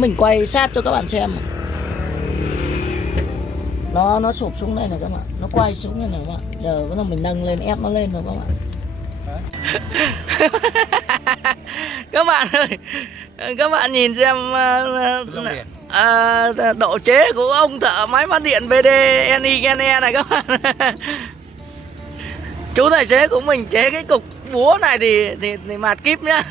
Mình quay sát cho các bạn xem. Nó sụp xuống đây này các bạn, nó quay xuống đây này các bạn. Giờ bắt đầu mình nâng lên, ép nó lên rồi các bạn. Các bạn ơi, các bạn nhìn xem độ chế của ông thợ máy phát điện BD NIGNE này các bạn. Chú tài xế của mình chế cái cục búa này thì mạt kíp nhá.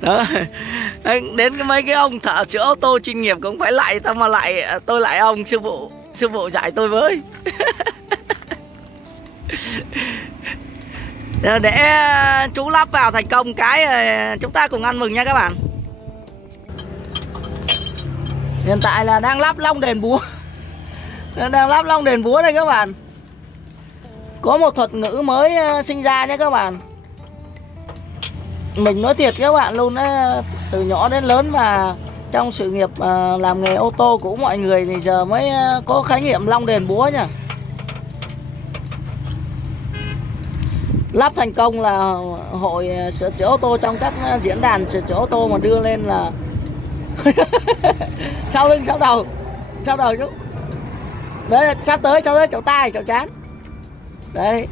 Đó. Đến mấy cái ông thợ sửa ô tô chuyên nghiệp cũng phải lại, tao mà lại tôi lại ông sư phụ dạy tôi với. Để chú lắp vào thành công cái chúng ta cùng ăn mừng nha các bạn. Hiện tại là đang lắp long đền búa. Đang lắp long đền búa đây các bạn. Có một thuật ngữ mới sinh ra nhé các bạn. Mình nói thiệt các bạn luôn á, từ nhỏ đến lớn mà trong sự nghiệp làm nghề ô tô của mọi người thì giờ mới có khái niệm long đền búa nha. Lắp thành công là hội sửa chữa ô tô trong các diễn đàn sửa chữa ô tô mà đưa lên là sau lưng sau đầu chú. Đấy, sắp tới chỗ tai chỗ chán. Đấy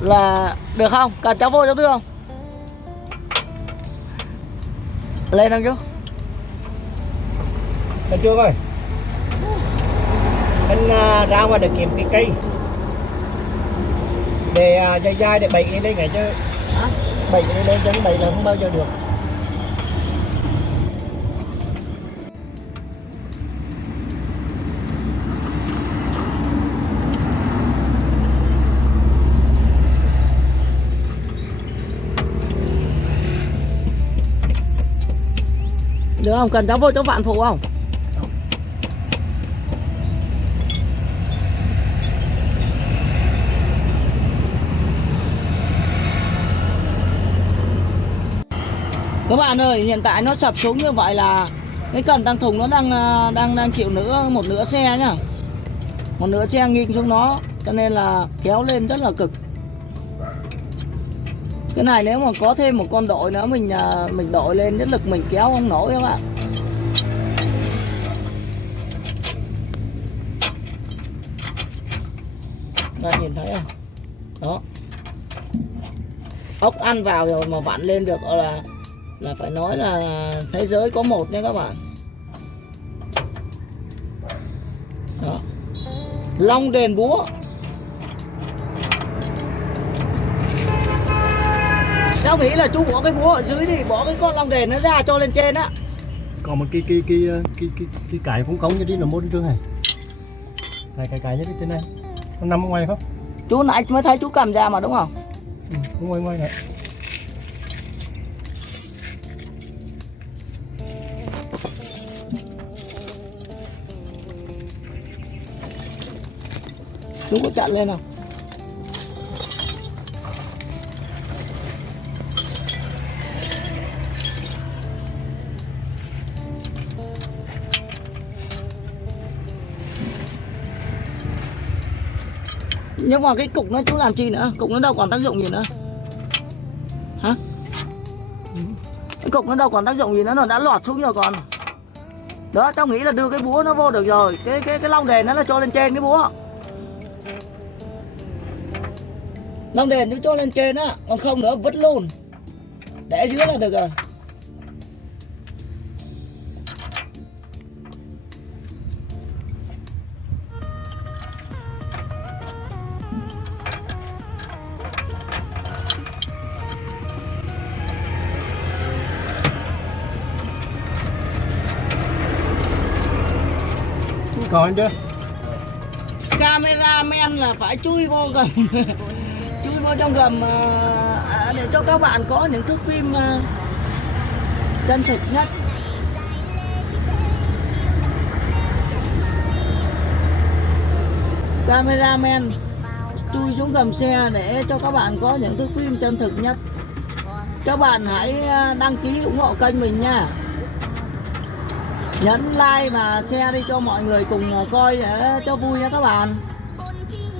là được không? Cần cháu vô cháu đưa không? Lên không chú? Anh Trương ơi, anh ra ngoài để kiếm cái cây để dài để bậy lên ngày chứ. Bậy lên chứ bậy là không bao giờ được. Được không? Cần cháu vô chỗ vạn phụ không? Các bạn ơi, hiện tại nó sập xuống như vậy là cái cần tăng thùng nó đang chịu một nửa xe nhá. Một nửa xe nghiêng xuống nó, cho nên là kéo lên rất là cực. Cái này nếu mà có thêm một con đội nữa mình đội lên nhất lực mình kéo không nổi các bạn. Đây nhìn thấy không? Đó. Ốc ăn vào rồi mà vặn lên được là phải nói là thế giới có một nha các bạn. Đó. Long đền búa. Cháu nghĩ là chú bỏ cái búa ở dưới đi, bỏ cái con long đền nó ra cho lên trên á. Còn một cái cải cũng cống như đi là một cái Trương này. Cải như thế này. Nó nằm ở ngoài này không? Chú nãy mới thấy chú cầm ra mà đúng không? Ừ, ngoài này. Chú có chặn lên không? Nhưng mà cái cục nó chú làm chi nữa? Cục nó đâu còn tác dụng gì nữa? Hả? Cái cục nó đâu còn tác dụng gì nữa, nó đã lọt xuống rồi còn. Đó, cháu nghĩ là đưa cái búa nó vô được rồi. Cái long đèn nó là cho lên trên cái búa. Long đèn nó cho lên trên á, còn không nữa vứt luôn. Để dưới là được rồi. Còn anh chưa? Cameraman là phải chui vô gầm. Chui vô trong gầm để cho các bạn có những thước phim chân thực nhất. Cameraman chui xuống gầm xe để cho các bạn có những thước phim chân thực nhất. Các bạn hãy đăng ký ủng hộ kênh mình nha. Nhấn like và share đi cho mọi người cùng coi để cho vui nha các bạn.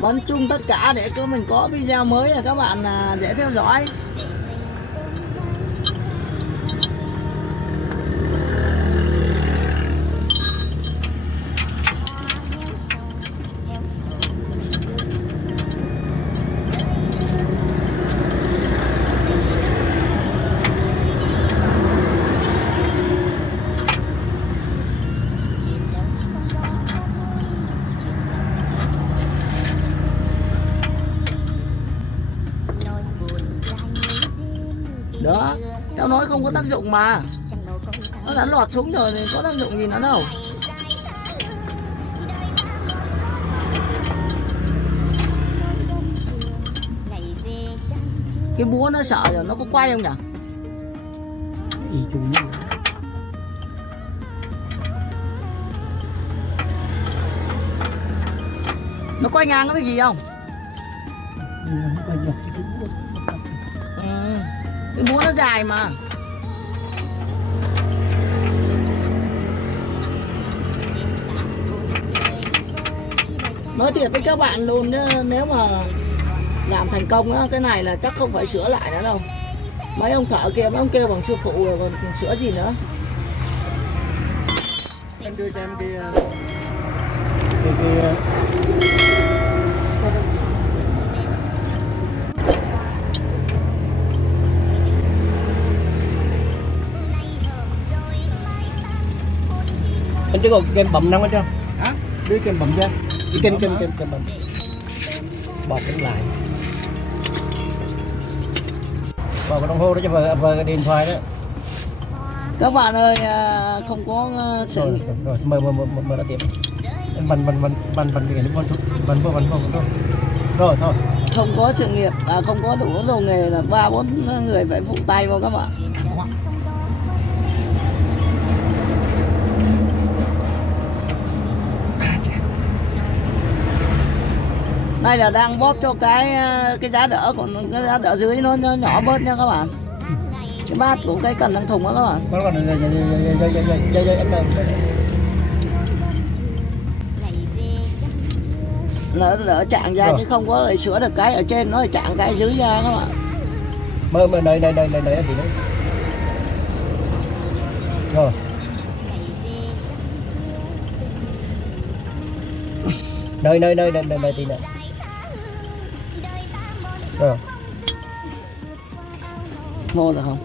Bấm chung tất cả để cho mình có video mới là các bạn dễ theo dõi. Tao nói không có tác dụng mà. Nó đã lọt xuống rồi thì có tác dụng gì nữa đâu. Cái búa nó sợ rồi, nó có quay không nhỉ? Ý chú nhé. Nó quay ngang có cái gì không? Quay dọc cái búa. Cái búa nó dài mà. Nói thiệt với các bạn luôn chứ, nếu mà làm thành công á, cái này là chắc không phải sửa lại nữa đâu. Mấy ông thợ kia, mấy ông kêu bằng sư phụ rồi còn sửa gì nữa. Em đưa cho em cái anh chứ còn kem bầm năm hết chưa? Hả? Đưa kem bầm ra. Kem bầm. Bọt cái lại. Bỏ cái đồng hồ đó cho vợ cái điện thoại đó. Các bạn ơi, không có sự Rồi mời đã tiếp. Bắn cái lúc bắn vô thôi. Rồi thôi. không có sự nghiệp, không có đủ đồ nghề là 3-4 người phải phụ tay vào các bạn. Đây là đang bóp cho cái giá đỡ, còn cái giá đỡ dưới nó nhỏ bớt nha các bạn. Cái bát của cái cần đang thùng đó các bạn. Nó đỡ chạm ra chứ không có lại sửa được cái ở trên, nó lại chạm cái dưới ra các bạn. Mơ đây thì đấy. Rồi. Đây tí nữa. Rồi. Ngô được không?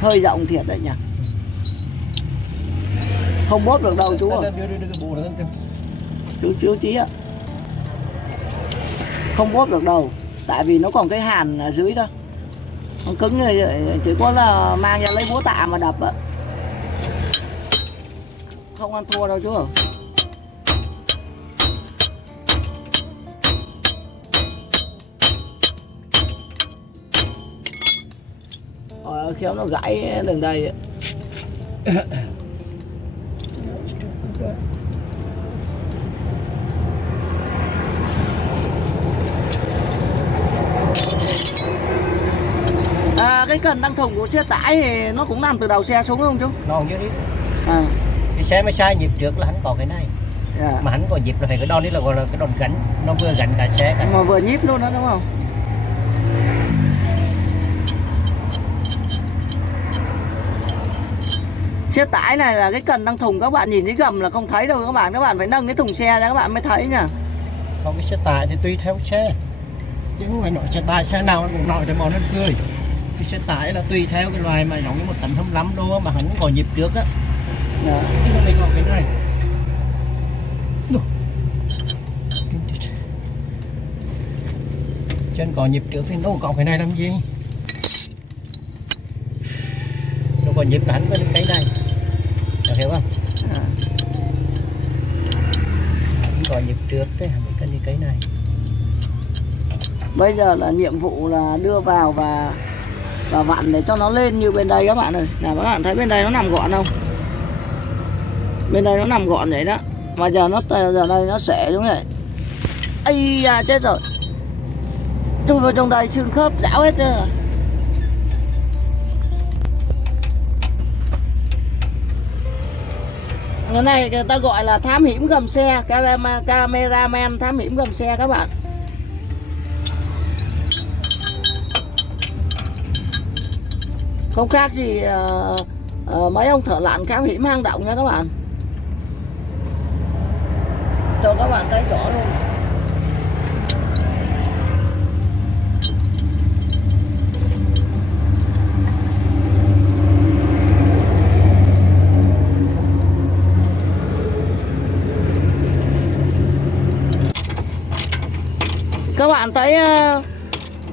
Hơi rộng thiệt đấy nhỉ. Không bóp được đâu chú ơi. Chú Chí ạ. Không bóp được đâu. Tại vì nó còn cái hàn ở dưới đó. Nó cứng như vậy, chỉ có là mang ra lấy búa tạ mà đập á. Không ăn thua đâu chú ơi. Khéo nó gãy đường đây. Cái cần tăng thùng của xe tải thì nó cũng nằm từ đầu xe xuống đúng không chú? Nó không chứ đi. Cái xe mới sai nhịp trước là hắn còn cái này. Mà hắn còn nhịp là phải cái đòn đấy là gọi là cái đòn gánh. Nó vừa gánh cả xe cả. Mà vừa nhíp luôn đó đúng không? Xe tải này là cái cần tăng thùng, các bạn nhìn thấy gầm là không thấy đâu các bạn phải nâng cái thùng xe ra các bạn mới thấy nha. Còn cái xe tải thì tùy theo xe, chứ không phải nói xe tải xe nào cũng nói để bọn nó cười. Cái xe tải là tùy theo cái loài mà giống như một tấn 25 đô mà hắn còn nhịp trước á. Nhưng mà đây còn cái này chân còn nhịp trước thì nó còn cái này làm gì? Nó còn nhịp là hắn có cái này, được hiểu không? Hắn còn nhịp trước thế hẳn cái này. Bây giờ là nhiệm vụ là đưa vào và vặn để cho nó lên như bên đây các bạn ơi. Nào các bạn thấy bên đây nó nằm gọn không? Bên đây nó nằm gọn đấy đó. Mà giờ đây nó xẻ xuống này. Ây da chết rồi. Chui vào trong đây xương khớp rão hết rồi. Cái này người ta gọi là thám hiểm gầm xe, cameraman thám hiểm gầm xe các bạn. Không khác gì mấy ông thợ lặn thám hiểm hang động nha các bạn. cho các bạn thấy rõ luôn. Các bạn thấy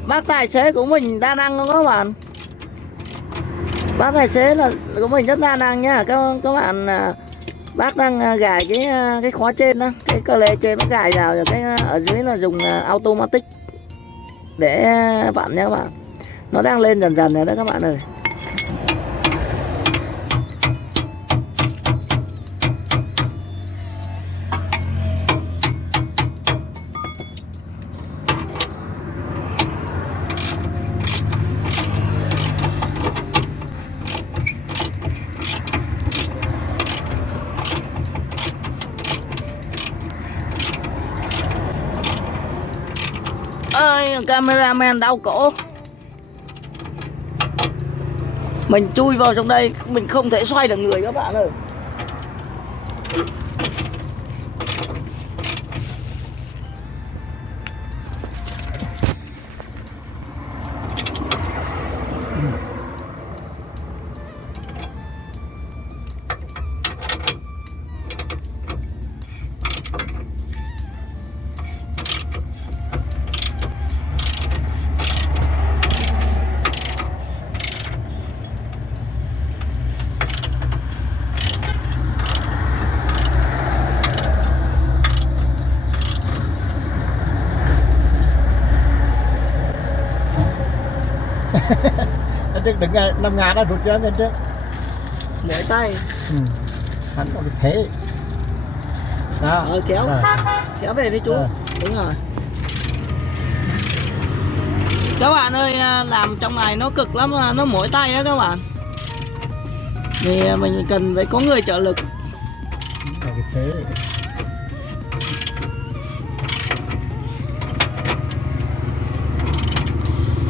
bác tài xế của mình đa năng không các bạn? Bác tài xế là của mình rất đa năng nha các bạn. Bác đang gài cái khóa trên đó, cái cơ lê trên bác gài vào, rồi cái ở dưới là dùng automatic để vặn nha các bạn. Nó đang lên dần dần rồi đó các bạn ơi. Ơi, cameraman đau cổ. Mình chui vào trong đây, mình không thể xoay được người các bạn ơi. Anh trước đừng nằm ngã ra rụt cho anh trước. Để tay. Hắn có cái thế. Đó. Kéo. Rồi. Kéo về với chú. Đúng rồi. Các bạn ơi, làm trong này nó cực lắm, nó mỏi tay á các bạn. Thì mình cần phải có người trợ lực. Có cái thế.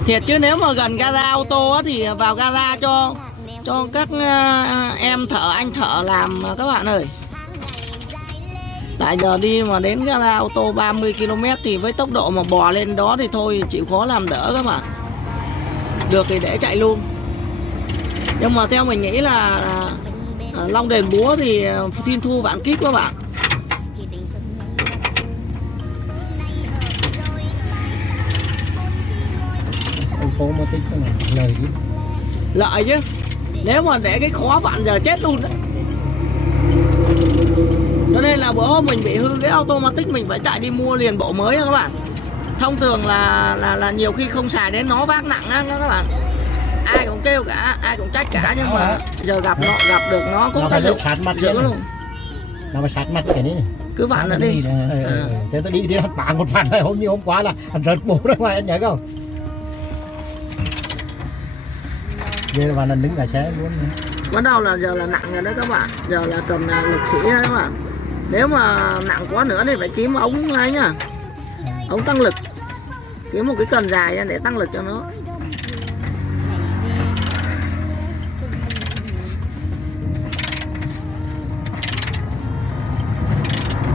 Thiệt chứ nếu mà gần gara ô tô á, thì vào gara cho các em thợ, anh thợ làm các bạn ơi. Tại giờ đi mà đến gara ô tô 30 km thì với tốc độ mà bò lên đó thì thôi chịu khó làm đỡ các bạn. Được thì để chạy luôn. Nhưng mà theo mình nghĩ là Long Đền Búa thì Thiên Thu vạn kíp các bạn. Có một tích này lời đi. Lợi chứ. Nếu mà để cái khó vặn giờ chết luôn đấy. Cho nên là bữa hôm mình bị hư cái automatic, mình phải chạy đi mua liền bộ mới các bạn. Thông thường là nhiều khi không xài đến nó vác nặng á các bạn. Ai cũng kêu cả, ai cũng trách cả, nhưng mà giờ gặp được nó cũng tác dụng dữ luôn. Nó phải sát mặt cái này. Cứ vặn là đi. Thế tôi đi thì hắn bảng một phản này hôm qua là hắn rớt bố ra ngoài, anh nhớ không? Giờ là bạn đứng cả xe luôn. Bắt đầu là giờ là nặng rồi đó các bạn. Giờ là cần lực sĩ đó các bạn. Nếu mà nặng quá nữa thì phải kiếm ống ấy nhá. Ống tăng lực. Kiếm một cái cần dài ra để tăng lực cho nó.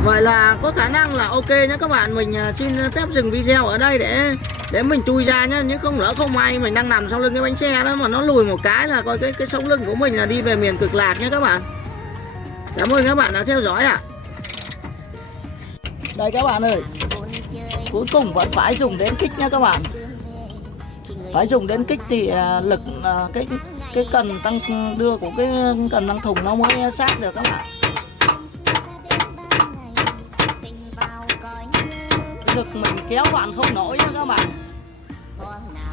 Vậy là có khả năng là ok nhé các bạn. Mình xin phép dừng video ở đây để mình chui ra nhá. Nhưng không lỡ không may mình đang nằm sau lưng cái bánh xe đó mà nó lùi một cái là coi cái sống lưng của mình là đi về miền cực lạc nhé các bạn. Cảm ơn các bạn đã theo dõi ạ. Đây các bạn ơi, cuối cùng vẫn phải dùng đến kích nha các bạn. Phải dùng đến kích thì lực cái cần tăng đưa của cái cần tăng thùng nó mới sát được các bạn. Lực mình kéo bạn không nổi nha các bạn.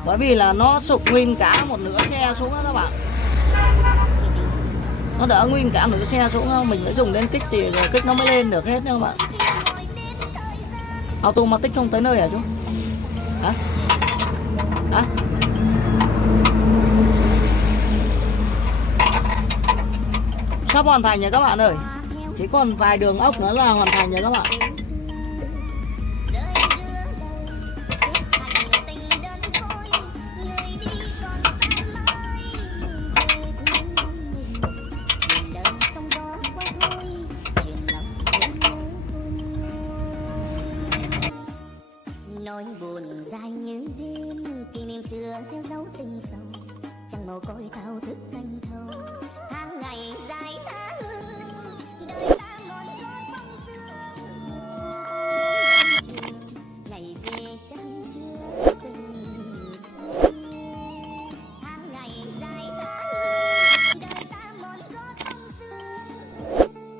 Bởi vì là nó sụp nguyên cả một nửa xe xuống đó các bạn. Nó đỡ nguyên cả nửa xe xuống đó. Mình phải dùng đến kích thì kích nó mới lên được hết nha các bạn. Automatic không tới nơi hả chú? Hả? Hả? Sắp hoàn thành rồi các bạn ơi. Chỉ còn vài đường ốc nữa là hoàn thành rồi các bạn. xưa theo dấu tình sầu, chẳng màu côi thao thức thanh thâu.